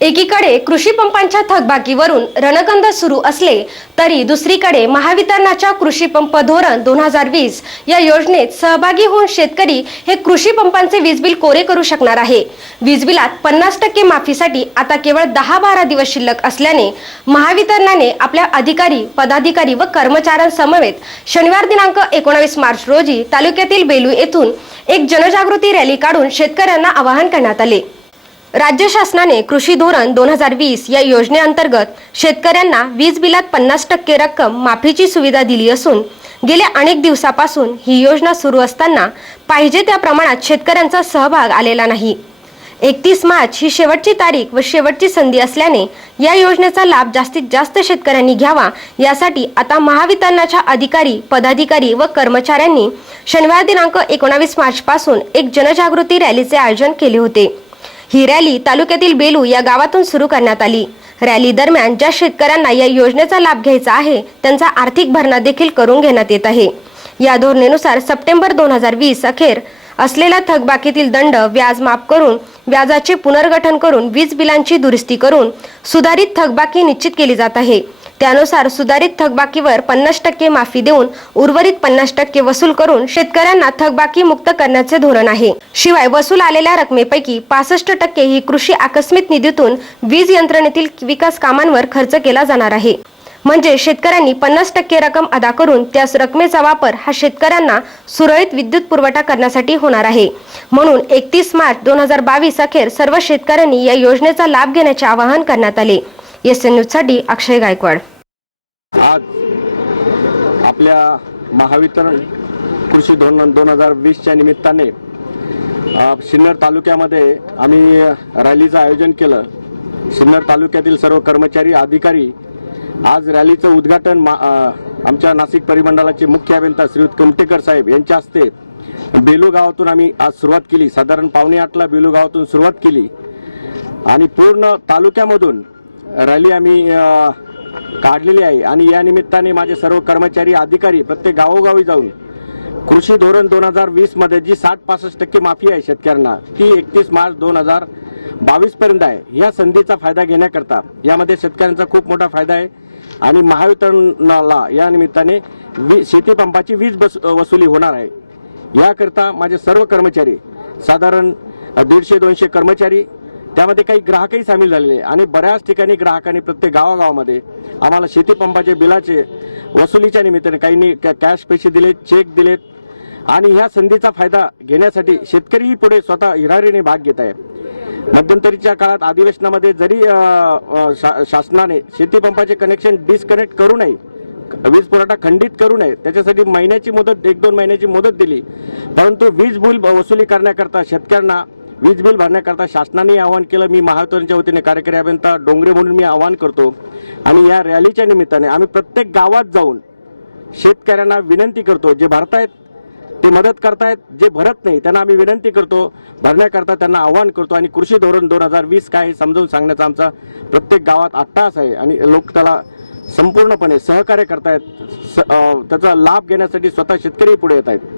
एकीकडे कृषी पंपांच्या थकबाकीवरून रणकंद सुरू असले तरी दुसरीकडे महावितरणाच्या कृषी पंप धोरण दोन हजार वीस या योजनेत सहभागी होऊन शेतकरी हे कृषी पंपांचे वीज बिल कोरे करू शकणार आहे. वीज बिलात पन्नास टक्के माफीसाठी आता केवळ दहा बारा दिवस शिल्लक असल्याने महावितरणाने आपल्या अधिकारी पदाधिकारी व कर्मचाऱ्यांसमवेत शनिवार दिनांक एकोणावीस मार्च रोजी तालुक्यातील बेलू येथून एक जनजागृती रॅली काढून शेतकऱ्यांना आवाहन करण्यात आले. राज्य शासनाने कृषी धोरण दोन हजार वीस या योजनेअंतर्गत शेतकऱ्यांना वीज बिलात पन्नास टक्के रक्कम माफीची सुविधा दिली असून गेल्या अनेक दिवसापासून ही योजना सुरू असताना पाहिजे त्या प्रमाणात शेतकऱ्यांचा सहभाग आलेला नाही. एकतीस मार्च ही शेवटची तारीख व शेवटची संधी असल्याने या योजनेचा लाभ जास्तीत जास्त शेतकऱ्यांनी घ्यावा यासाठी आता महावितरणाच्या अधिकारी पदाधिकारी व कर्मचाऱ्यांनी शनिवार दिनांक एकोणावीस मार्च पासून एक जनजागृती रॅलीचे आयोजन केले होते. ही रॅली तालुक्यातील बेलू या गावातून सुरू करण्यात आली. रॅली दरम्यान ज्या शेतकऱ्यांना या योजनेचा लाभ घ्यायचा आहे त्यांचा आर्थिक भरणा देखील करून घेण्यात येत आहे. या धोरणेनुसार सप्टेंबर दोन हजार वीस अखेर असलेला थकबाकीतील दंड व्याज माफ करून व्याजाचे पुनर्गठन करून वीज बिलांची दुरुस्ती करून सुधारित थकबाकी निश्चित केली जात आहे. त्यानुसार सुधारित थकबाकीवर पन्नास टक्के माफी देऊन उर्वरित पन्नास टक्के वसूल करून शेतकऱ्यांना थकबाकी मुक्त करण्याचे धोरण आहे. शिवाय वसूल आलेल्या रकमेपैकी पासष्ट टक्के ही कृषी आकस्मिक निधीतून वीज यंत्रणेतील विकास कामांवर खर्च केला जाणार आहे. म्हणजे शेतकऱ्यांनी पन्नास टक्के रक्कम अदा करून त्या रकमेचा वापर हा शेतकऱ्यांना सुरळीत विद्युत पुरवठा करण्यासाठी होणार आहे. म्हणून एकतीस मार्च दोन हजार बावीस अखेर सर्व शेतकऱ्यांनी या योजनेचा लाभ घेण्याचे आवाहन करण्यात आले. एस एन न्यूजसाठी अक्षय गायकवाड. आज आपल्या महावितरण कृषी धोरण दोन हजार वीसच्या निमित्ताने सिन्नर तालुक्यामध्ये आम्ही रॅलीचं आयोजन केलं. सिन्नर तालुक्यातील सर्व कर्मचारी अधिकारी आज रॅलीचं उद्घाटन मा- आमच्या नाशिक परिमंडळाचे मुख्य अभियंता श्रीयुत कमटेकर साहेब यांच्या हस्ते बेलू गावातून आम्ही आज सुरुवात केली. साधारण पावणे आठला बेलू गावातून सुरुवात केली. आणि पूर्ण तालुक्यामधून रॅली आम्ही काढलेली आहे. आणि या निमित्ताने माझे सर्व कर्मचारी अधिकारी प्रत्येक गावोगावी जाऊन कृषी धोरण दोन हजार वीसमध्ये जी साठ पासष्ट टक्के माफी आहे शेतकऱ्यांना ती एकतीस मार्च दोन हजार बावीस पर्यंत आहे. या संधीचा फायदा घेण्याकरता यामध्ये शेतकऱ्यांचा खूप मोठा फायदा आहे. आणि महावितरणाला या निमित्ताने वी शेतीपंपाची वीज बस वसुली होणार आहे. याकरता माझे सर्व कर्मचारी साधारण दीडशे दोनशे कर्मचारी त्यामध्ये काही ग्राहकही सामील झालेले आणि बऱ्याच ठिकाणी ग्राहकांनी प्रत्येक गावागावामध्ये आम्हाला शेती पंपाचे बिलाचे वसुलीच्या निमित्ताने काहींनी कॅश पैसे दिले चेक दिलेत. आणि या संधीचा फायदा घेण्यासाठी शेतकरीही पुढे स्वतः हिरारीने भाग घेत आहे मध्यंतरीच्या काळात अधिवेशनामध्ये जरी शा- शासनाने शेती पंपाचे कनेक्शन डिस्कनेक्ट करू नये वीज पुरवठा खंडित करू नये त्याच्यासाठी महिन्याची मुदत एक दोन महिन्याची मुदत दिली परंतु वीज बिल वसुली करण्याकरता शेतकऱ्यांना वीज बिल भरण्याकरता शासनाने आवाहन केलं मी महावितरणच्या वतीने कार्यकारी अभियंता डोंगरे म्हणून मी आवाहन करतो. आणि या रॅलीच्या निमित्ताने आम्ही प्रत्येक गावात जाऊन शेतकऱ्यांना विनंती करतो जे भरतायत ते मदत करतायत जे भरत नाही त्यांना आम्ही विनंती करतो. भरण्याकरता त्यांना आवाहन करतो आणि कृषी धोरण दोन हजार वीस काय हे समजावून सांगण्याचा आमचा प्रत्येक गावात आत्ताच आहे. आणि लोक त्याला संपूर्णपणे सहकार्य करतायत स- त्याचा लाभ घेण्यासाठी स्वतः शेतकरी पुढे येत आहेत